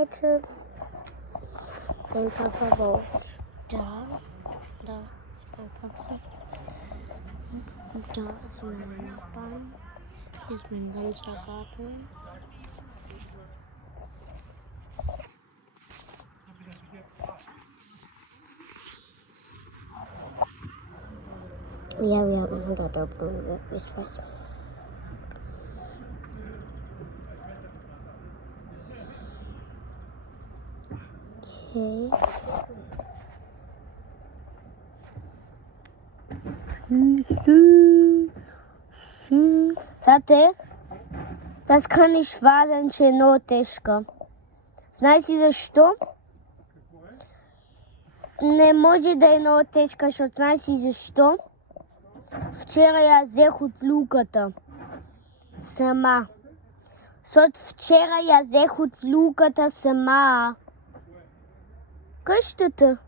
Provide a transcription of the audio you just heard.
hätte mein Papa baut da ist mein Papa und da ist mein Nachbar. Hier ist mein ganzer Garten. Ja, wir haben 100 Abonnenten, ich weiß. Okay. Znate, das kann nicht wahr sein, Čenoteško. Знаете защо? Не може да е много тежка, защото знаете защо? Вчера я взех от люката. Сама. Защото вчера я взех от люката сама. Къщата.